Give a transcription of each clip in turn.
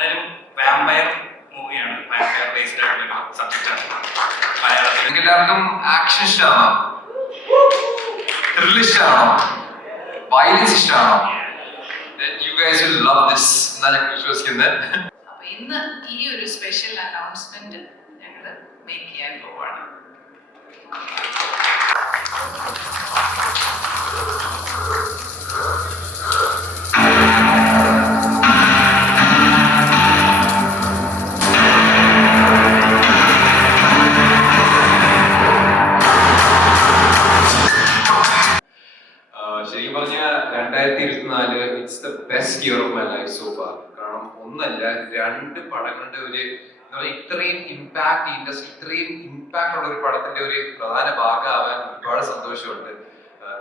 എന്തായാലും വാമ്പയർ മൂവിയാണ്, vampire based ആയിട്ടുള്ള സബ്ജക്റ്റാണ് മലയാളത്തിൽ. എല്ലാവർക്കും ആക്ഷൻ ഇഷ്ടമാണോ? ത്രിൽ ഇഷ്ടമാണോ? വയലൻസ് ഇഷ്ടമാണോ? You guys will love this എന്നാണ് ഞാൻ വിശ്വസിക്കുന്നത്. അപ്പോൾ ഇന്ന് ഈ ഒരു സ്പെഷ്യൽ അനൗൺസ്മെന്റ് ഞങ്ങൾ മേക്ക് ചെയ്യാൻ പോവാണ്. ശരിക്കും പറഞ്ഞാൽ 2024 it's the best year of my life so far. കാരണം ഒന്നല്ല, രണ്ട് പടങ്ങളുടെ ഒരു ഇത്രയും ഇമ്പാക്ട് ഇൻഡസ്ട്രി, ഇത്രയും ഇമ്പാക്ട് ഉള്ള ഒരു പടത്തിന്റെ ഒരു പ്രധാന ഭാഗമാവാൻ ഒരുപാട് സന്തോഷമുണ്ട്.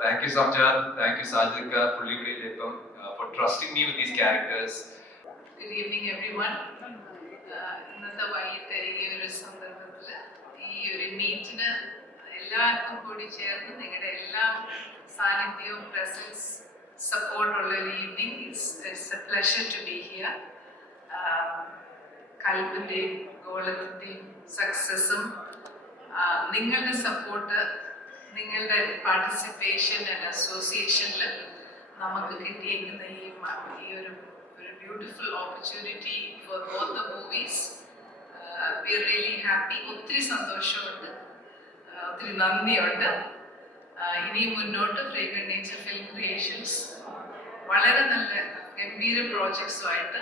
Thank you Samjad, thank you Sajid പുള്ളിവിളിയിലിപ്പം for trusting me with these characters. Good evening everyone. ഇന്നത്തെ വൈകിട്ട് ഈ ഒരു സന്ദർഭത്തിൽ ഈ ഒരു മീറ്റിന് എല്ലാവർക്കും കൂടി ചേർന്ന് നിങ്ങളുടെ എല്ലാ സാന്നിധ്യവും പ്രസൻസ് സപ്പോർട്ടുള്ള ഒരു evening. It's a pleasure to be here. കൽബിൻ്റെയും ഗോളത്തിൻ്റെയും സക്സസ്സും നിങ്ങളുടെ സപ്പോർട്ട്, നിങ്ങളുടെ പാർട്ടിസിപ്പേഷൻ ആൻഡ് അസോസിയേഷനിൽ നമുക്ക് കിട്ടിയിരിക്കുന്ന ഈ ഒരു beautiful opportunity for both the movies. We are really happy. ഒത്തിരി സന്തോഷമുണ്ട്, ഒത്തിരി നന്ദിയുണ്ട്. ഇനി മുന്നോട്ട് ഫ്രേഗ്രന്റ് നേച്ചർ ഫിലിം ക്രിയേഷൻസ് വളരെ നല്ല ഗംഭീര പ്രോജക്ട്സുമായിട്ട്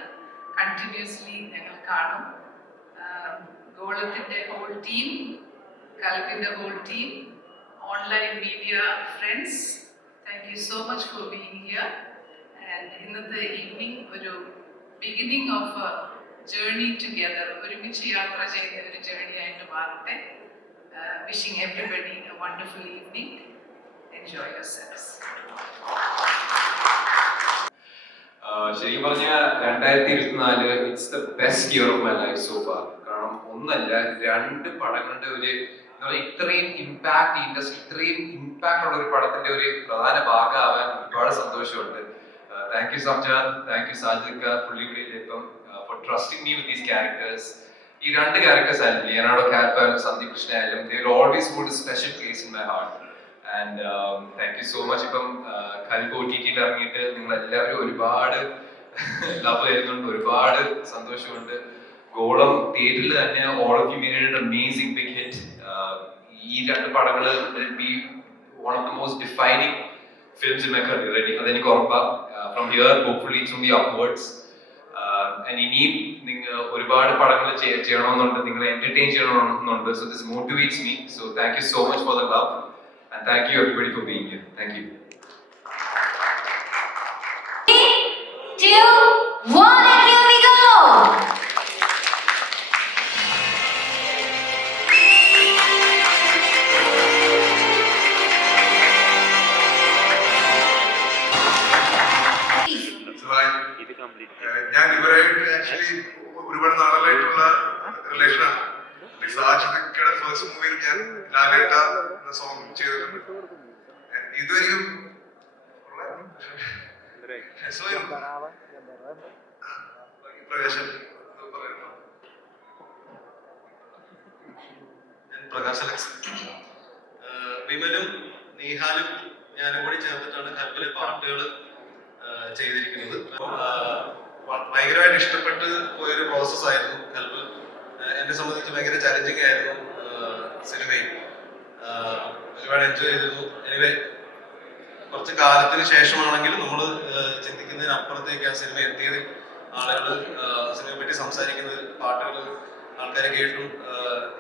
കണ്ടിന്യൂസ്ലി ഞങ്ങൾ കാണും. ഗോളത്തിൻ്റെ ഹോൾ ടീം, കൽബിൻ്റെ whole team, online media friends, thank you so much for being here. And ഇന്നത്തെ ഈവനിങ് ഒരു beginning of a journey together, ഒരുമിച്ച് യാത്ര ചെയ്ത ഒരു ജേർണി ആയിട്ട് മാറട്ടെ. Wishing everybody a wonderful evening. Enjoy yourselves. ശരിക്കും പറഞ്ഞാൽ 2024 it's the best year of my life so far. കാരണം ഒന്നല്ല, രണ്ട് പടങ്ങളുടെ ഒരു ഇത്രയും ഇമ്പാക്ട് ഇൻഡസ്ട്രി, ഇത്രയും ഇമ്പാക്ട് ഉള്ള ഒരു പടത്തിന്റെ ഒരു പ്രധാന ഭാഗമാവാൻ ഒരുപാട് സന്തോഷമുണ്ട്. Thank you Samjad, thank you Sajid പുള്ളിവിളിയിലിപ്പം for trusting me with these characters. ഈ രണ്ട് ക്യാരക്ടേഴ്സ് ആയാലും ലിയനാർഡോ കാൽപ്പായാലും സന്ദീപ് കൃഷ്ണ ആയാലും they will always hold a special place in my heart. And thank you so much. ഇപ്പം കൽബ് OTT ഇറങ്ങിയിട്ട് നിങ്ങൾ എല്ലാവരും ഒരുപാട് ലവ് തരുന്നുണ്ട്, ഒരുപാട് സന്തോഷമുണ്ട്. ഗോളം തിയേറ്ററിൽ തന്നെ all of you made an amazing big hit. ഈ രണ്ട് പടങ്ങൾ will be one of the most defining films in my career. അതെനിക്ക് ഉറപ്പാണ്. From here hopefully it's only upwards. ഇനിയും നിങ്ങൾ ഒരുപാട് പടങ്ങൾ ചെയ്യണമെന്നുണ്ട്, നിങ്ങളെ എന്റർടൈൻ ചെയ്യണമെന്നുണ്ട്. So this motivates me. So thank you so much for the love and thank you everybody for being here. Thank you. 3, 2, 1 and here we go. ഞാൻ ഇവരായിട്ട് actually ഒരുപാട് നാളുകളായിട്ടുള്ള റിലേഷനാണ്. സാജിദയുടെ first മൂവിയിൽ ഞാൻ ലാലേട്ട എന്ന സോങ് ചെയ്തിട്ടുണ്ട്. ഇതുവരെയും വിമലും നീഹാലും ഞാനും കൂടി ചേർന്നിട്ടാണ് കൽബിലെ പാട്ടുകൾ ചെയ്തിരിക്കുന്നത്. ഭയങ്കരമായിട്ട് ഇഷ്ടപ്പെട്ട് പോയൊരു പ്രോസസ് ആയിരുന്നു കൽബ്. എന്നെ സംബന്ധിച്ച് ഭയങ്കര ചലഞ്ചിങ് ആയിരുന്നു സിനിമയിൽ. ഒരുപാട് എൻജോയ് ചെയ്തിരുന്നു. എനിവേ കുറച്ച് കാലത്തിന് ശേഷമാണെങ്കിലും നമ്മൾ ചിന്തിക്കുന്നതിനപ്പുറത്തേക്ക് ആ സിനിമ എത്തിയത്. ആളുകൾ സിനിമയെ പറ്റി സംസാരിക്കുന്നത്, പാട്ടുകൾ ആൾക്കാരെ കേട്ടു,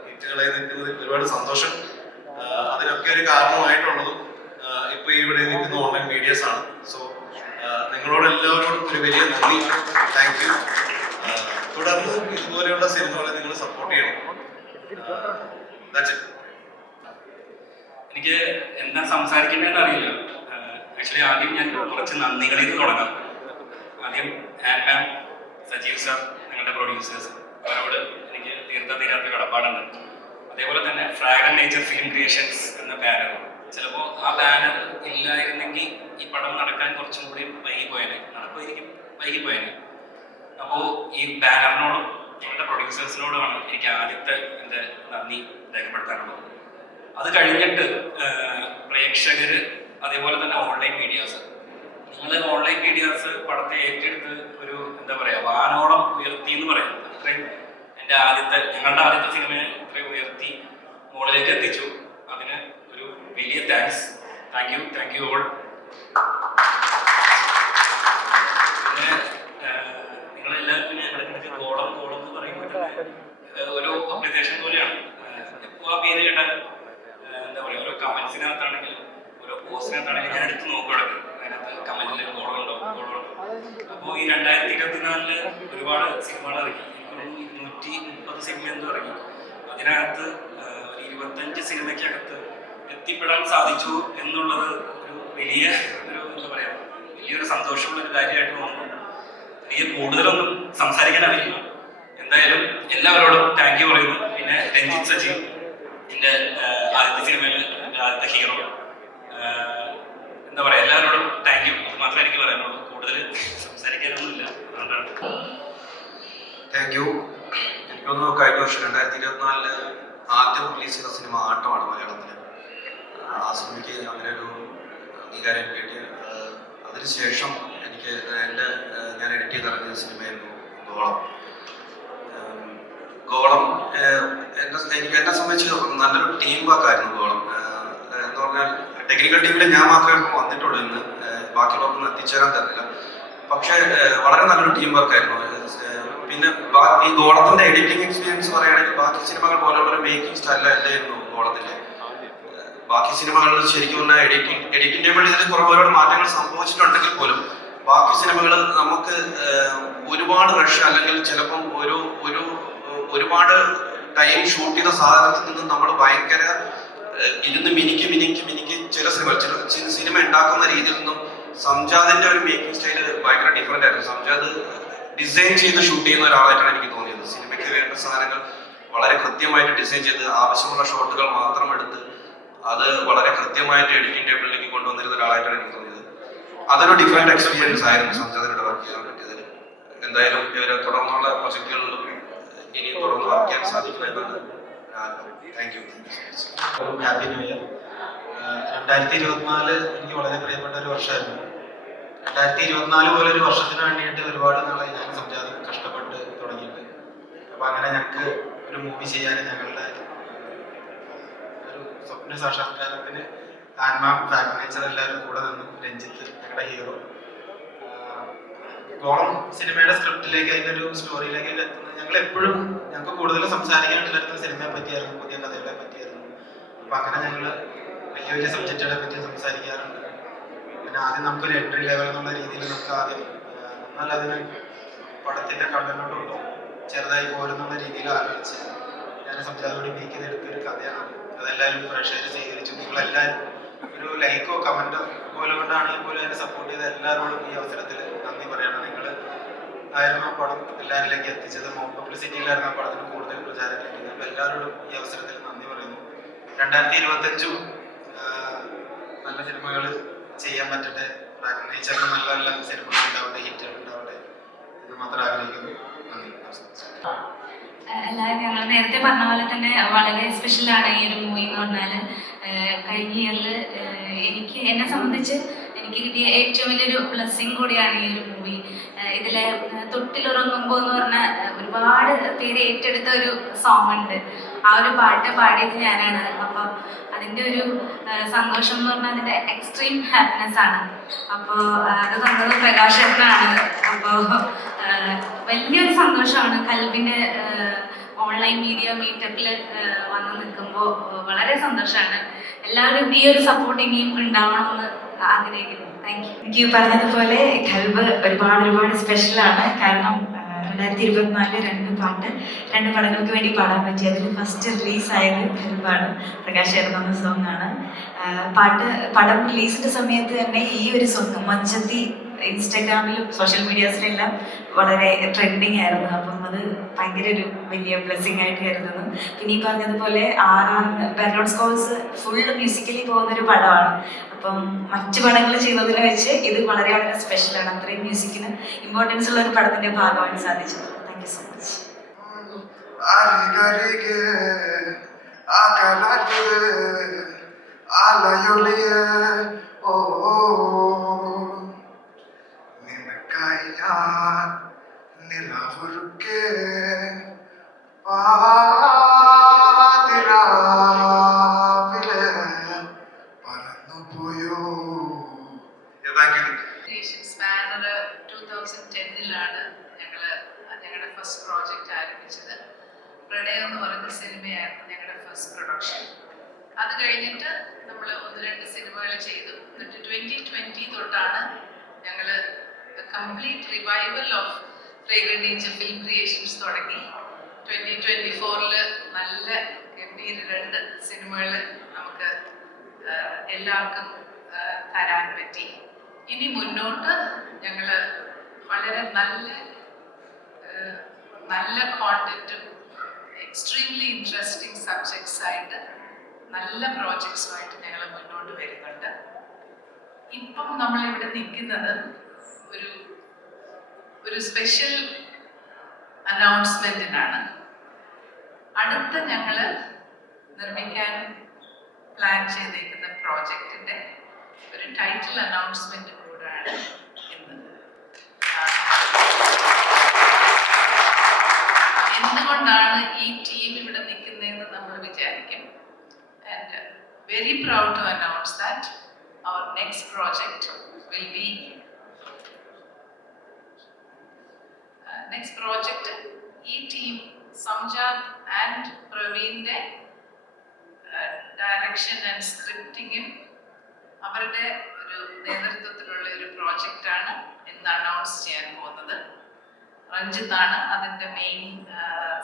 ഹിറ്റുകളായി നിൽക്കുന്നതിൽ ഒരുപാട് സന്തോഷം. അതിനൊക്കെ ഒരു കാരണമായിട്ടുള്ളതും ഇപ്പൊ ഇവിടെ നിൽക്കുന്ന ഓൺലൈൻ മീഡിയസ് ആണ്. സോ നിങ്ങളോടെല്ലാവരോടും ഒരു വലിയ നന്ദി. Thank you. തുടർന്ന് ഇതുപോലെയുള്ള സിനിമകളെ നിങ്ങൾ സപ്പോർട്ട് ചെയ്യണം. എനിക്ക് എന്താ സംസാരിക്കേണ്ടതെന്ന് അറിയില്ല. ആക്ച്വലി ആദ്യം ഞാൻ കുറച്ച് നന്ദികളിൽ നിന്ന് തുടങ്ങാം. ആദ്യം മാം, സജീവ് സാർ, നിങ്ങളുടെ പ്രൊഡ്യൂസേഴ്സ്, അവരോട് എനിക്ക് തീർത്ത കടപ്പാടുണ്ട്. അതേപോലെ തന്നെ ഫ്രാഗ്രന്റ് നേച്ചർ ഫിലിം ക്രിയേഷൻസ് എന്ന ബാനർ, ചിലപ്പോൾ ആ ബാനർ ഇല്ലായിരുന്നെങ്കിൽ ഈ പടം നടക്കാൻ കുറച്ചും കൂടി വൈകിപ്പോയേനെ. അപ്പോൾ ഈ ബാനറിനോടും ഞങ്ങളുടെ പ്രൊഡ്യൂസേഴ്സിനോടുമാണ് എനിക്ക് ആദ്യത്തെ എൻ്റെ നന്ദി രേഖപ്പെടുത്താനുള്ളത്. അത് കഴിഞ്ഞിട്ട് പ്രേക്ഷകര്, അതേപോലെ തന്നെ ഓൺലൈൻ മീഡിയാസ്, നിങ്ങൾ ഓൺലൈൻ മീഡിയാസ് പടത്തെ ഏറ്റെടുത്ത് ഒരു എന്താ പറയുക വാനോളം ഉയർത്തി എന്ന് പറയാം. അത്രയും ഞങ്ങളുടെ ആദ്യത്തെ സിനിമയെ ഇത്രയും ഉയർത്തി മുകളിലേക്ക് എത്തിച്ചു. അതിന് ഒരു വലിയ താങ്ക്സ്. Thank you all. പിന്നെ നിങ്ങളെല്ലാവർക്കും ഇടയ്ക്കിടയ്ക്ക് ഗോളം എന്ന് പറയുമ്പോൾ തന്നെ ഒരു അപ്ലിക്കേഷൻ പോലെയാണ്. ഇപ്പോൾ ആ പേര് കേട്ടാൽ എന്താ പറയുക, ഓരോ കമന്റ്സിനകത്താണെങ്കിലും ഓരോ പോസ്റ്റിനകത്താണെങ്കിലും ഞാൻ എടുത്ത് നോക്കുകയാണ്. അതിനകത്ത് കമന്റിൽ ഗോളുണ്ടോ. അപ്പോൾ ഈ 2024 ഒരുപാട് സിനിമകൾ ഇറങ്ങി. 230 സിനിമ എന്ന് ഇറങ്ങി. അതിനകത്ത് 25 സിനിമയ്ക്കകത്ത് എത്തിപ്പെടാൻ സാധിച്ചു എന്നുള്ളത് വലിയൊരു സന്തോഷമുള്ള ഒരു കാര്യമായിട്ട് തോന്നുന്നു. എനിക്ക് കൂടുതലൊന്നും സംസാരിക്കാൻ അറിയില്ല. എന്തായാലും എല്ലാവരോടും താങ്ക് യു പറയുന്നു. പിന്നെ രഞ്ജിത്ത് സജീവ്, എൻ്റെ ആദ്യത്തെ സിനിമയിൽ എൻ്റെ ആദ്യത്തെ ഹീറോ, എന്താ പറയുക, എല്ലാവരോടും താങ്ക് യു. അത് മാത്രമേ എനിക്ക് പറയാനുള്ളൂ. കൂടുതൽ സംസാരിക്കാനൊന്നുമില്ല. അതുകൊണ്ടാണ്. Thank you. എനിക്കൊന്ന് കഴിഞ്ഞ വർഷം 2024 ആദ്യം റിലീസ് ചെയ്ത സിനിമ ആട്ടമാണ് മലയാളത്തിൽ. ആ സിനിമയ്ക്ക് അങ്ങനെ ഒരു അംഗീകാരം കിട്ടി. അതിനുശേഷം എനിക്ക് ഞാൻ എഡിറ്റ് ചെയ്തിറങ്ങിയ സിനിമയായിരുന്നു ഗോളം. എന്നെ സംബന്ധിച്ച് നല്ലൊരു ടീം വർക്കായിരുന്നു ഗോളം. എന്ന് പറഞ്ഞാൽ ടെക്നിക്കൽ ടീമിൽ ഞാൻ മാത്രമേ ഇപ്പോൾ വന്നിട്ടുള്ളൂ ഇന്ന്, ബാക്കിയുള്ളവർക്കൊന്നും എത്തിച്ചേരാൻ തരില്ല. പക്ഷേ വളരെ നല്ലൊരു ടീം വർക്കായിരുന്നു. പിന്നെ ഈ ഗോളത്തിന്റെ എഡിറ്റിംഗ് എക്സ്പീരിയൻസ് പറയുകയാണെങ്കിൽ ബാക്കി സിനിമകൾ പോലെയുള്ള ഒരു മേക്കിംഗ് സ്റ്റൈലായിരുന്നു ഗോളത്തിലെ. ബാക്കി സിനിമകളിൽ ശരിക്കും പറഞ്ഞാൽ എഡിറ്റിംഗ് ടേബിളിൽ ഇതിൽ ഒരുപാട് മാറ്റങ്ങൾ സംഭവിച്ചിട്ടുണ്ടെങ്കിൽ പോലും ബാക്കി സിനിമകൾ നമുക്ക് ഒരുപാട് റഷ് അല്ലെങ്കിൽ ചിലപ്പം ഒരുപാട് ടൈം ഷൂട്ട് ചെയ്ത സാധനത്തിൽ നിന്ന് നമ്മൾ ഭയങ്കര ഇരുന്ന് മിനിക്ക് ചില സിനിമ ഉണ്ടാക്കുന്ന രീതിയിൽ നിന്നും സംജാദിന്റെ ഒരു മേക്കിംഗ് സ്റ്റൈല് ഭയങ്കര ഡിഫറെന്റ് ആയിരുന്നു. സംജാദ് ഡിസൈൻ ചെയ്ത് ഷൂട്ട് ചെയ്യുന്ന ഒരാളായിട്ടാണ് എനിക്ക് തോന്നിയത്. സിനിമയ്ക്ക് വേണ്ട സാധനങ്ങൾ വളരെ കൃത്യമായിട്ട് ഡിസൈൻ ചെയ്ത് ആവശ്യമുള്ള ഷോട്ടുകൾ മാത്രം എടുത്ത് അത് വളരെ കൃത്യമായിട്ട് എഡിറ്റിംഗ് ടേബിളിലേക്ക് കൊണ്ടുവന്നിരുന്ന ഒരാളായിട്ടാണ് എനിക്ക് തോന്നിയത്. അതൊരു ഡിഫറെന്റ് എക്സ്പീരിയൻസ് ആയിരുന്നു സംജാദിനോട് വർക്ക് ചെയ്യാൻ പറ്റിയതിൽ. എന്തായാലും തുടർന്നുള്ള പ്രൊജക്ടുകളിലും ഇനി തുടർന്ന് വർക്ക് ചെയ്യാൻ സാധിക്കുമെന്നാണ് thank you. Happy new year. 2024 എനിക്ക് വളരെ പ്രിയപ്പെട്ട ഒരു വർഷമായിരുന്നു. 2024 പോലെ ഒരു വർഷത്തിന് വേണ്ടിയിട്ട് ഒരുപാട് നാളായി ഞാൻ സംജാദും കഷ്ടപ്പെട്ട് തുടങ്ങിയിട്ട്. അപ്പൊ അങ്ങനെ ഞങ്ങൾക്ക് ഒരു മൂവി ചെയ്യാൻ ഞങ്ങളുടെ ഒരു സ്വപ്ന സാക്ഷാത്കാരത്തിന് ഫാഗ്നേച്ചർ എല്ലാവരും കൂടെ നിന്നു. രഞ്ജിത്ത് ഞങ്ങളുടെ ഹീറോ. ഗോളം സിനിമയുടെ സ്ക്രിപ്റ്റിലേക്ക് അതിൻ്റെ ഒരു സ്റ്റോറിയിലേക്ക് എത്തുന്നത് ഞങ്ങൾക്ക് കൂടുതൽ സംസാരിക്കാനുണ്ടായിരുന്ന സിനിമയെ പറ്റിയായിരുന്നു, പുതിയ കഥകളെ പറ്റിയായിരുന്നു. അപ്പൊ അങ്ങനെ ഞങ്ങൾ വലിയ സബ്ജക്റ്റുകളെ പറ്റി സംസാരിക്കാറുണ്ട്. പിന്നെ ആദ്യം നമുക്കൊരു എൻട്രി ലെവൽ എന്നുള്ള രീതിയിൽ നമുക്ക് ആദ്യം എന്നാൽ അതിന് പടത്തിന്റെ കണ്ടന്റോട്ടുണ്ടോ ചെറുതായി പോരുന്നുള്ള രീതിയിൽ ആലോചിച്ച് ഞാൻ സംജാദോട് മേക്ക് ചെയ്തെടുത്തൊരു കഥയാണ്. അതെല്ലാവരും പ്രേക്ഷകർ സ്വീകരിച്ചു. നിങ്ങളെല്ലാവരും ഒരു ലൈക്കോ കമന്റോ പോലെ കൊണ്ടാണെങ്കിൽ പോലും അതിനെ സപ്പോർട്ട് ചെയ്ത എല്ലാവരോടും ഈ അവസരത്തിൽ നന്ദി പറയണം. നിങ്ങൾ ആയിരുന്നു ആ പടം എല്ലാവരിലേക്ക് എത്തിച്ചത്. പബ്ലിസിറ്റിയിലായിരുന്നു ആ പടത്തിന് കൂടുതൽ പ്രചാരം കിട്ടിയത്. അപ്പോൾ എല്ലാവരോടും ഈ അവസരത്തിൽ നന്ദി പറയുന്നു. 2025 നല്ല സിനിമകൾ ചെയ്യാൻ പറ്റട്ടെ. നേച്ചറിന് നല്ല നല്ല സിനിമകൾ ഉണ്ടാവട്ടെ, ഹിറ്റുകൾ ഉണ്ടാവട്ടെ എന്ന് മാത്രം ആഗ്രഹിക്കുന്നു. നന്ദി. എല്ലാവരും ഞങ്ങൾ നേരത്തെ പറഞ്ഞ പോലെ തന്നെ വളരെ സ്പെഷ്യലാണ് ഈ ഒരു മൂവി എന്ന് പറഞ്ഞാൽ. കഴിഞ്ഞ ഇയറിൽ എന്നെ സംബന്ധിച്ച് എനിക്ക് കിട്ടിയ ഏറ്റവും വലിയൊരു ബ്ലെസ്സിങ് കൂടിയാണ് ഈ ഒരു മൂവി. ഇതിലെ തൊട്ടിലുറങ്ങുമ്പോൾ എന്ന് പറഞ്ഞാൽ ഒരുപാട് പേര് ഏറ്റെടുത്ത ഒരു സോങ് ഉണ്ട്. ആ ഒരു പാട്ട് പാടിയത് ഞാനാണ്. അപ്പോൾ അതിൻ്റെ ഒരു സന്തോഷം എന്ന് പറഞ്ഞാൽ അതിൻ്റെ എക്സ്ട്രീം ഹാപ്പിനെസ് ആണ്. അപ്പോൾ അത് തന്നത് പ്രകാശനാണ്. അപ്പോൾ വലിയൊരു സന്തോഷമാണ്. കൽബിൻ്റെ ഓൺലൈൻ മീഡിയ മീറ്റപ്പിൽ വന്ന് നിൽക്കുമ്പോൾ വളരെ സന്തോഷമാണ്. എല്ലാവരും ഈ ഒരു സപ്പോർട്ട് ഇനിയും ഉണ്ടാവണമെന്ന് ആഗ്രഹിക്കുന്നു. Thank you. എനിക്ക് പറഞ്ഞതുപോലെ കൽബ് ഒരുപാട് സ്പെഷ്യലാണ്. കാരണം 2024 രണ്ട് പടങ്ങൾക്ക് വേണ്ടി പാടാൻ പറ്റി. അതിൽ ഫസ്റ്റ് റിലീസായത് കൽബാണ്, പ്രകാശ് എന്ന സോങ്ങാണ്. പടം റിലീസിന്റെ സമയത്ത് തന്നെ ഈ ഒരു സോങ് മഞ്ചത്തി ഇൻസ്റ്റാഗ്രാമിലും സോഷ്യൽ മീഡിയാസിലെല്ലാം വളരെ ട്രെൻഡിങ് ആയിരുന്നു. അപ്പം അത് ഭയങ്കര ഒരു വലിയ ബ്ലെസ്സിങ് ആയിട്ട് കരുതുന്നു. പിന്നെ ഈ പറഞ്ഞതുപോലെ ബാക്ക്ഗ്രൗണ്ട് സ്കോഴ്സ് ഫുള്ള് മ്യൂസിക്കലി പോകുന്നൊരു പടമാണ്. അപ്പം മറ്റു പടങ്ങൾ ചെയ്യുന്നതിനെ വെച്ച് ഇത് വളരെ വളരെ സ്പെഷ്യലാണ്. അത്രയും മ്യൂസിക്കിന് ഇമ്പോർട്ടൻസ് ഉള്ള ഒരു പടത്തിന്റെ ഭാഗമാകാൻ സാധിച്ചത്. Thank you so much. Creations banner 2010-ലാണ് ഞങ്ങളുടെ ഫസ്റ്റ് പ്രോജക്റ്റ് ആരംഭിച്ചത്. പ്രണയം എന്ന് പറയുന്ന സിനിമയായിരുന്നു ഞങ്ങളുടെ ഫസ്റ്റ് പ്രൊഡക്ഷൻ. അത് കഴിഞ്ഞിട്ട് നമ്മൾ 1-2 സിനിമകൾ ചെയ്തു. എന്നിട്ട് 2020 തൊട്ടാണ് ഞങ്ങൾ complete revival of Fragrant Nature Film Creations തുടങ്ങി. 2024 നല്ല ഗംഭീര 2 സിനിമകൾ നമുക്ക് എല്ലാവർക്കും തരാൻ പറ്റി. ഇനി മുന്നോട്ട് ഞങ്ങൾ വളരെ നല്ല കോണ്ടന്റും എക്സ്ട്രീംലി ഇൻട്രസ്റ്റിംഗ് സബ്ജക്ട്സ് ആയിട്ട് നല്ല പ്രോജക്ട്സുമായിട്ട് ഞങ്ങൾ മുന്നോട്ട് വരുന്നുണ്ട്. ഇപ്പം നമ്മളിവിടെ നിൽക്കുന്നത് ഒരു സ്പെഷ്യൽ അനൗൺസ്മെന്റിനാണ്. അടുത്ത ഞങ്ങൾ നിർമ്മിക്കാൻ പ്ലാൻ ചെയ്തേക്കുന്ന പ്രോജക്റ്റിന്റെ ഒരു ടൈറ്റിൽ അനൗൺസ്മെന്റ് കൂടാണ് ഇന്ന്. എന്തുകൊണ്ടാണ് ഈ ടീം ഇവിടെ നിൽക്കുന്നതെന്ന് നമ്മൾ വിചാരിക്കും. And very proud to announce that our next project will be next project ഈ ടീം സംജാത് ആൻഡ് പ്രവീണിന്റെ ഡയറക്ഷൻ ആൻഡ് സ്ക്രിപ്റ്റിങ്ങും അവരുടെ ഒരു നേതൃത്വത്തിലുള്ള ഒരു പ്രോജക്റ്റാണ് ഇന്ന് അനൗൺസ് ചെയ്യാൻ പോകുന്നത്. രഞ്ജിത്താണ് അതിൻ്റെ മെയിൻ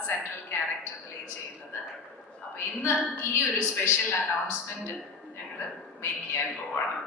സെൻട്രൽ ക്യാരക്ടർ പ്ലേ ചെയ്യുന്നത്. അപ്പോൾ ഇന്ന് ഈ ഒരു സ്പെഷ്യൽ അനൗൺസ്മെന്റ് ഞങ്ങൾ മേക്ക് ചെയ്യാൻ പോവാണ്.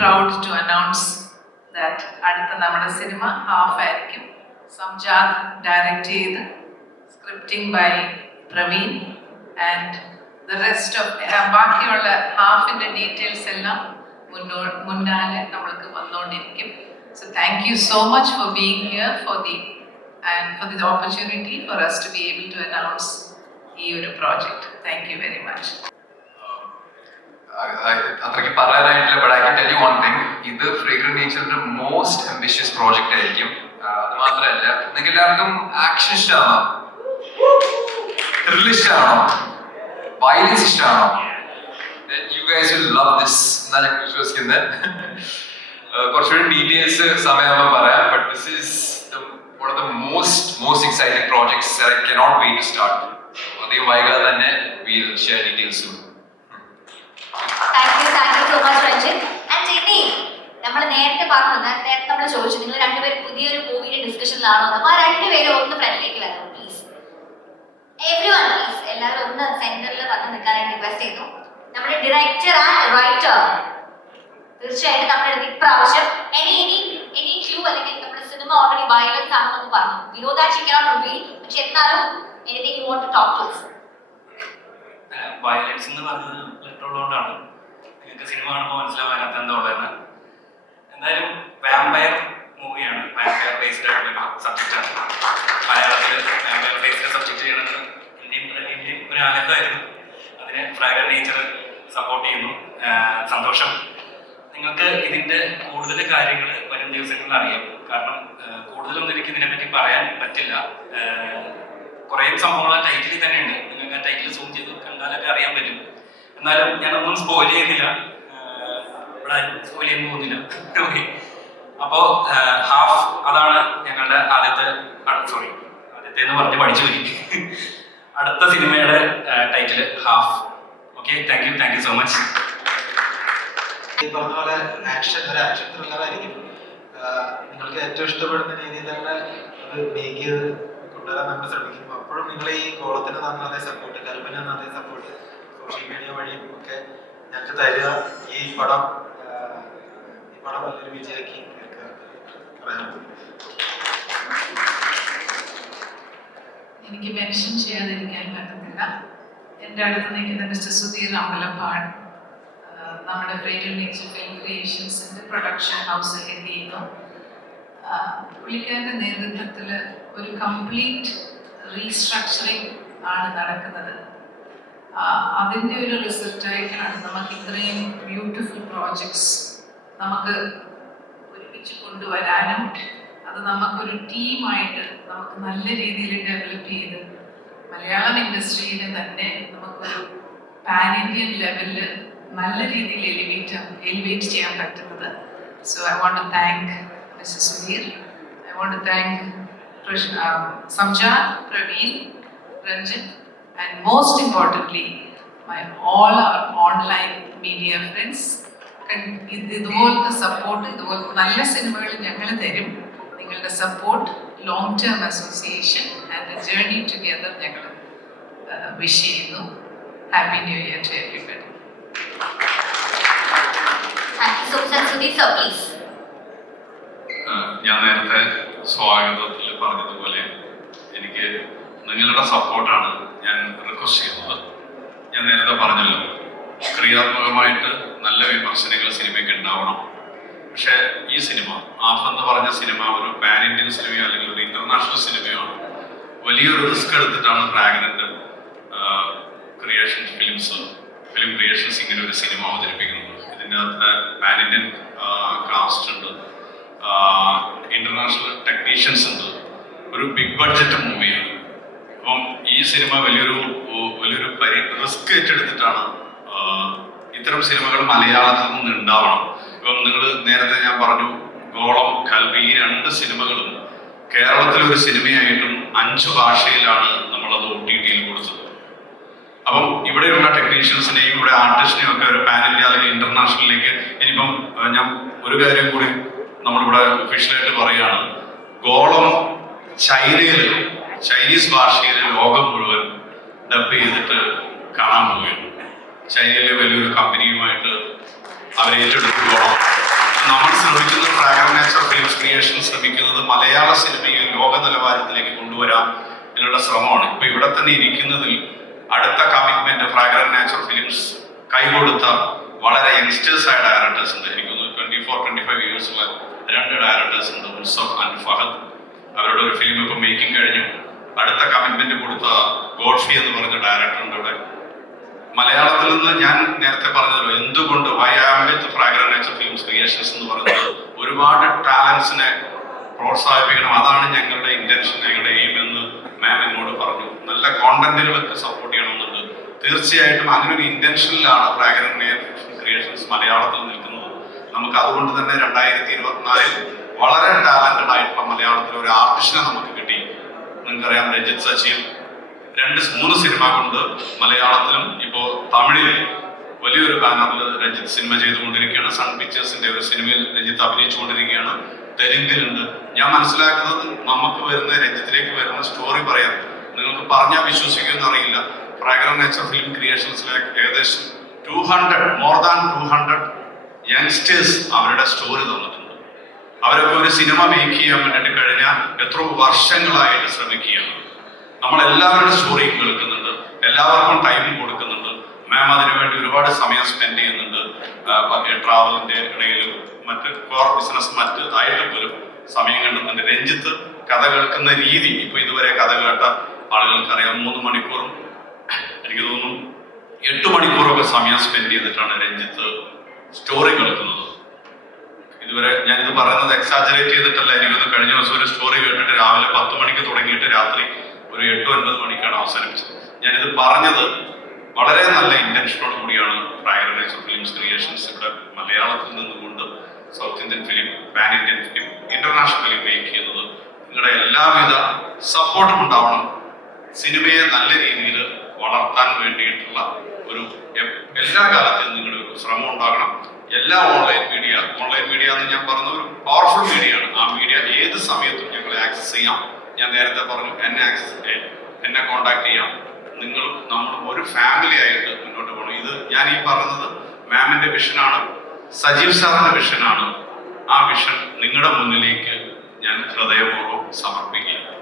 Proud to announce that അടുത്ത നമ്മുടെ സിനിമ ഹാഫ് ആയിരിക്കും. സംജാത് ഡയറക്റ്റ് ചെയ്ത് scripting by Praveen and the rest of ബാക്കിയുള്ള ഹാഫിൻ്റെ ഡീറ്റെയിൽസ് എല്ലാം മുന്നാലെ നമ്മൾക്ക് വന്നുകൊണ്ടിരിക്കും. So thank you so much for being here for the opportunity for us to be able to announce ഈ ഒരു project. Thank you very much. അത്രയ്ക്ക് പറയാനായിട്ടില്ല. But I can tell you one thing, ഇത് Fragrant നേച്ചറിന്റെ most ambitious project ആയിരിക്കും. അത് മാത്രമല്ല, നിങ്ങൾക്ക് എല്ലാവർക്കും ആക്ഷൻ ഇഷ്ടമാണോ, ത്രിൽ ഇഷ്ടമാണോ, വയലൻസ് ഇഷ്ടമാണോ? You guys will love this എന്നാണ് ഞാൻ വിശ്വസിക്കുന്നത്. കുറച്ചുകൂടി ഡീറ്റെയിൽസ് സമയമാകുമ്പോൾ പറയാം. But this is one of the most exciting projects. I cannot wait to start. അധികം വൈകാതെ തന്നെ will share details soon. Thank you so much, Ranjit. And Jenny, നമ്മൾ നേരത്തെ പറഞ്ഞു, നേരത്തെ നമ്മൾ ചോദിച്ചു നിങ്ങൾ രണ്ടുപേരും പുതിയൊരു മൂവിയുടെ ഡിസ്കഷനിലാണോ. അപ്പോൾ ആ രണ്ടുപേരും ഒന്ന് ഫ്രണ്ടിലേക്ക് വരണം പ്ലീസ്. എവ്രിവൺ പ്ലീസ്, എല്ലാവരും ഒന്ന് സെന്ററിൽ വന്ന് നിൽക്കാനായിട്ട് റിക്വസ്റ്റ് ചെയ്യുന്നു. നമ്മുടെ ഡയറക്ടർ ആൻഡ് റൈറ്റർ തീർച്ചയായിട്ടും നമ്മുടെ അടുത്ത് ഇപ്രാവശ്യം എനി ക്ലൂ അല്ലെങ്കിൽ നമ്മുടെ സിനിമ ഓൾറെഡി വയലൻസ് ആണെന്ന് പറഞ്ഞു. We know that she cannot reveal, പക്ഷെ എന്നാലും anything you want to talk to us. Violence എന്ന് പറഞ്ഞത് ലെറ്റർ ഉള്ളതുകൊണ്ടാണ് നിങ്ങൾക്ക് സിനിമ കാണുമ്പോൾ മനസ്സിലാവാനത്ത് എന്താ ഉള്ളതെന്ന്. എന്തായാലും വാമ്പയർ മൂവിയാണ്, വാമ്പയർ ബേസ്ഡ് ആയിട്ടുള്ള സബ്ജക്റ്റാണ്. മലയാളത്തിൽ വാമ്പയർ ബേസ്ഡ് സബ്ജക്റ്റ് ചെയ്യണമെന്ന് ഇന്ത്യൻ ഒരു ആഗ്രഹമായിരുന്നു. അതിന് ഫ്രാഗ്രന്റ് നേച്ചർ സപ്പോർട്ട് ചെയ്യുന്നു. സന്തോഷം. നിങ്ങൾക്ക് ഇതിൻ്റെ കൂടുതൽ കാര്യങ്ങൾ വരും ദിവസങ്ങളിൽ അറിയാം. കാരണം കൂടുതലൊന്നും എനിക്ക് ഇതിനെപ്പറ്റി പറയാൻ പറ്റില്ല. കുറേ സംഭവങ്ങൾ ആ ടൈറ്റിൽ തന്നെ ഉണ്ട്. നിങ്ങൾക്ക് ആ ടൈറ്റിൽ സൂം ചെയ്ത് കണ്ടാലൊക്കെ അറിയാൻ പറ്റും. എന്നാലും ഞാനൊന്നും സ്പോയിൽ ചെയ്യുന്നില്ല. ഇവിടെ ആരും സ്പോയിൽ ചെയ്യാൻ പോകുന്നില്ല. ഓക്കെ, അപ്പോൾ ഹാഫ് അതാണ് ഞങ്ങളുടെ ആദ്യത്തെ എന്ന് പറഞ്ഞ് പഠിച്ചു പോയി. അടുത്ത സിനിമയുടെ title half. Okay, thank you so much. ഈ പറഞ്ഞ പോലെ ഒരു ആക്ഷൻ ത്രില്ലറായിരിക്കും. നിങ്ങൾക്ക് ഏറ്റവും ഇഷ്ടപ്പെടുന്ന രീതിയിൽ തന്നെ അത് മേക്ക് ചെയ്ത് കൊണ്ടുവരാൻ നമ്മൾ ശ്രമിക്കും. അപ്പോഴും നിങ്ങൾ ഈ കോളത്തിന് തന്ന അതേ സപ്പോർട്ട്, കൽപ്പന തന്ന അതേ സപ്പോർട്ട് സോഷ്യൽ മീഡിയ വഴിയും ഒക്കെ ഞങ്ങൾക്ക് തരിക. ഈ പടം നല്ലൊരു വിജയമാക്കി എനിക്ക് മെൻഷൻ ചെയ്യാതിരിക്കാൻ പറ്റുന്നില്ല. എൻ്റെ അടുത്ത് നിൽക്കുന്ന മിസ്റ്റർ സുധീർ അമ്പലപ്പാട് നമ്മുടെ ഫ്രേഗൽ നേച്ചർ ഫിലിം ക്രിയേഷൻസിൻ്റെ പ്രൊഡക്ഷൻ ഹൗസ് ഹെഡ് ചെയ്യുന്നു. പുള്ളിക്കാരുടെ നേതൃത്വത്തിൽ ഒരു കംപ്ലീറ്റ് റീസ്ട്രക്ചറിങ് ആണ് നടക്കുന്നത്. അതിൻ്റെ ഒരു റിസൾട്ടായിട്ടാണ് നമുക്ക് ഇത്രയും ബ്യൂട്ടിഫുൾ പ്രോജക്ട്സ് നമുക്ക് ഒരുമിച്ച് കൊണ്ടുവരാനും അത് നമുക്കൊരു ടീമായിട്ട് നമുക്ക് നല്ല രീതിയിൽ ഡെവലപ്പ് ചെയ്ത് മലയാളം ഇൻഡസ്ട്രിയിൽ തന്നെ നമുക്കൊരു പാൻ ഇന്ത്യൻ ലെവലിൽ നല്ല രീതിയിൽ എലിവേറ്റ് ചെയ്യാൻ പറ്റുന്നത്. So I want to thank mister Sudheer. I want to thank Samjad, Praveen, Ranjan, and most importantly all our online media friends. ഇതുപോലത്തെ സപ്പോർട്ട്, ഇതുപോലത്തെ നല്ല സിനിമകൾ ഞങ്ങൾ തരും. നിങ്ങളുടെ support, long term association and journey together ഞങ്ങൾ വിഷ് ചെയ്യുന്നു. Happy new year to everybody. ഞാൻ നേരത്തെ സ്വാഗതത്തിൽ പറഞ്ഞതുപോലെ എനിക്ക് നിങ്ങളുടെ സപ്പോർട്ടാണ് ഞാൻ റിക്വസ്റ്റ് ചെയ്യുന്നത്. ഞാൻ നേരത്തെ പറഞ്ഞല്ലോ, ക്രിയാത്മകമായിട്ട് നല്ല വിമർശനങ്ങൾ സിനിമയ്ക്ക് ഉണ്ടാവണം. പക്ഷേ ഈ സിനിമ ആഫ് എന്ന് പറഞ്ഞ സിനിമ ഒരു പാൻ ഇന്ത്യൻ സിനിമയോ അല്ലെങ്കിൽ ഒരു ഇന്റർനാഷണൽ സിനിമയാണ്. വലിയൊരു റിസ്ക് എടുത്തിട്ടാണ് ഫ്രാഗ്രന്റ് ഫിലിം ക്രിയേഷൻസ് ഇങ്ങനെ ഒരു സിനിമ അവതരിപ്പിക്കുന്നത്. ഇതിൻ്റെ അകത്ത് പാൻ ഇന്ത്യൻ കാസ്റ്റ് ഉണ്ട്, ഇന്റർനാഷണൽ ടെക്നീഷ്യൻസ് ഉണ്ട്, ഒരു ബിഗ് ബഡ്ജറ്റ് മൂവിയാണ്. അപ്പം ഈ സിനിമ വലിയൊരു റിസ്ക് ഏറ്റെടുത്തിട്ടാണ് ഇത്തരം സിനിമകൾ മലയാളത്തിൽ നിന്ന് ഉണ്ടാവണം. ഇപ്പം നിങ്ങൾ നേരത്തെ ഞാൻ പറഞ്ഞു, ഗോളം, കൽവി ഈ 2 സിനിമകളും കേരളത്തിലെ ഒരു സിനിമയായിട്ടും 5 ഭാഷയിലാണ് നമ്മളത് OTT-യിൽ കൊടുത്തത്. അപ്പം ഇവിടെയുള്ള ടെക്നീഷ്യൻസിനെയും ഇവിടെ ആർട്ടിസ്റ്റിനെയും ഒക്കെ ഒരു പാൻ ഇന്ത്യ അല്ലെങ്കിൽ ഇന്റർനാഷണലിലേക്ക് ഇനിയിപ്പം ഞാൻ ഒരു കാര്യം കൂടി നമ്മളിവിടെ ഒഫീഷ്യലായിട്ട് പറയുകയാണ്. ഗോളം ചൈനീസ് ഭാഷയിൽ ലോകം മുഴുവൻ ഡബ് ചെയ്തിട്ട് കാണാൻ പോവുകയാണ്. ചൈനയിലെ വലിയൊരു കമ്പനിയുമായിട്ട് അവരെ ഏറ്റെടുക്കുകയോളം നമ്മൾ ശ്രമിക്കുന്നത്, ഫ്രാഗ്രന്റ് നേച്ചർ ഫിലിംസ് ക്രിയേഷൻ ശ്രമിക്കുന്നത് മലയാള സിനിമയെ ലോക നിലവാരത്തിലേക്ക് കൊണ്ടുവരാം എന്നുള്ള ശ്രമമാണ്. ഇപ്പൊ ഇവിടെ തന്നെ ഇരിക്കുന്നതിൽ അടുത്ത കമ്മിറ്റ്മെന്റ് ഫ്രാഗ്രന്റ് നേച്ചർ ഫിലിംസ് കൈകൊടുത്ത വളരെ യങ്സ്റ്റേഴ്സ് ആയ ഡയറക്ടേഴ്സ് ഉണ്ട്. എനിക്കൊന്ന് 24-25 ഇയേഴ്സുള്ള 2 ഡയറക്ടേഴ്സ് ഉണ്ട്, ഉത്സവ് ആൻഡ് ഫഹദ്. അവരുടെ ഒരു ഫിലിം ഇപ്പൊ മേക്കിംഗ് കഴിഞ്ഞു. അടുത്ത കമ്മിറ്റ്മെന്റ് കൊടുത്ത ഗോഡ്ഫി എന്ന് പറഞ്ഞ ഡയറക്ടർ ഉണ്ട് അവിടെ. മലയാളത്തിൽ നിന്ന് ഞാൻ നേരത്തെ പറഞ്ഞല്ലോ, എന്തുകൊണ്ട് why am with fragrant nature films creations എന്ന് പറയുന്നത് ഒരുപാട് ടാലൻസിനെ പ്രോത്സാഹിപ്പിക്കണം. അതാണ് ഞങ്ങളുടെ ഇന്റൻഷൻ, ഞങ്ങളുടെ എയിം എന്ന് മാം എന്നോട് പറഞ്ഞു. നല്ല കോണ്ടന്റുകളൊക്കെ സപ്പോർട്ട് ചെയ്യണമെന്നുണ്ട്. തീർച്ചയായിട്ടും അങ്ങനെ ഒരു ഇന്റൻഷനിലാണ് ഫ്രാഗ്രന്റ് നേച്ചർ ക്രിയേഷൻസ് മലയാളത്തിൽ നിൽക്കുന്നത്. നമുക്ക് അതുകൊണ്ട് തന്നെ 2024 വളരെ ടാലന്റഡ് ആയിട്ടുള്ള മലയാളത്തിലെ ഒരു ആർട്ടിസ്റ്റിനെ നമുക്ക് കിട്ടി. നിങ്ങൾക്കറിയാം, രഞ്ജിത്ത് സച്ചിൻ 2-3 സിനിമ കൊണ്ട് മലയാളത്തിലും ഇപ്പോൾ തമിഴിൽ വലിയൊരു ബാനറിൽ രഞ്ജിത്ത് സിനിമ ചെയ്തുകൊണ്ടിരിക്കുകയാണ്. സൺ പിക്ചേഴ്സിന്റെ ഒരു സിനിമയിൽ രഞ്ജിത്ത് അഭിനയിച്ചുകൊണ്ടിരിക്കുകയാണ്. തെലുങ്കിലുണ്ട്. ഞാൻ മനസ്സിലാക്കുന്നത് നമുക്ക് വരുന്ന രഞ്ജിത്തിലേക്ക് വരുന്ന സ്റ്റോറി പറയാം, നിങ്ങൾക്ക് പറഞ്ഞാൽ വിശ്വസിക്കുമെന്ന് അറിയില്ല. ഫ്രാഗ്രന്റ് നേച്ചർ ഫിലിം ക്രിയേഷൻസിലെ ഏകദേശം 200 യങ്സ്റ്റേഴ്സ് അവരുടെ സ്റ്റോറി തന്നിട്ടുണ്ട്. അവരൊക്കെ ഒരു സിനിമ മേക്ക് ചെയ്യാൻ വേണ്ടിയിട്ട് കഴിഞ്ഞ എത്രയോ വർഷങ്ങളായിട്ട് ശ്രമിക്കുകയാണ്. നമ്മളെല്ലാവരുടെ സ്റ്റോറിയും കേൾക്കുന്നുണ്ട്, എല്ലാവർക്കും ടൈം കൊടുക്കുന്നുണ്ട്. മാം അതിനുവേണ്ടി ഒരുപാട് സമയം സ്പെൻഡ് ചെയ്യുന്നുണ്ട്. ട്രാവലിന്റെ ഇടയിലും മറ്റ് കോർ ബിസിനസ് ആയിട്ട് പോലും സമയം കണ്ടെത്തുന്നുണ്ട്. രഞ്ജിത്ത് കഥ കേൾക്കുന്ന രീതി ഇപ്പൊ ഇതുവരെ കഥ കേട്ട ആളുകൾക്കറിയാം. 3 മണിക്കൂറും എനിക്ക് തോന്നുന്നു 8 മണിക്കൂറൊക്കെ സമയം സ്പെൻഡ് ചെയ്തിട്ടാണ് രഞ്ജിത്ത് സ്റ്റോറി കേൾക്കുന്നത്. ഇതുവരെ ഞാനിത് പറയുന്നത് എക്സാജറേറ്റ് ചെയ്തിട്ടല്ല. എനിക്കൊന്ന് കഴിഞ്ഞ ദിവസം ഒരു സ്റ്റോറി കേട്ടിട്ട് രാവിലെ 10 മണിക്ക് തുടങ്ങിയിട്ട് രാത്രി ഒരു 8-9 മണിക്കാണ് അവസാനിപ്പിച്ചത്. ഞാനിത് പറഞ്ഞത് വളരെ നല്ല ഇന്റൻഷനോട് കൂടിയാണ് prayer days of films creations ഇവിടെ മലയാളത്തിൽ നിന്നുകൊണ്ട് south Indian film, pan Indian film, international film make ചെയ്യുന്നത്. നിങ്ങളുടെ എല്ലാവിധ സപ്പോർട്ടും ഉണ്ടാവണം. സിനിമയെ നല്ല രീതിയിൽ വളർത്താൻ വേണ്ടിയിട്ടുള്ള ഒരു എല്ലാ കാലത്തും നിങ്ങളുടെ ഒരു ശ്രമം ഉണ്ടാകണം. എല്ലാ ഓൺലൈൻ മീഡിയ എന്ന് ഞാൻ പറഞ്ഞ ഒരു പവർഫുൾ മീഡിയയാണ്. ആ മീഡിയ ഏത് സമയത്തും ഞങ്ങളെ ആക്സസ് ചെയ്യാം. ഞാൻ നേരത്തെ പറഞ്ഞു, എന്നെ കോണ്ടാക്ട് ചെയ്യാം. നിങ്ങളും നമ്മളും ഒരു ഫാമിലി ആയിട്ട് മുന്നോട്ട് പോകണം. ഇത് ഞാൻ ഈ പറയുന്നത് മാമിന്റെ വിഷനാണ്, സജീവ് സാറിന്റെ വിഷനാണ്.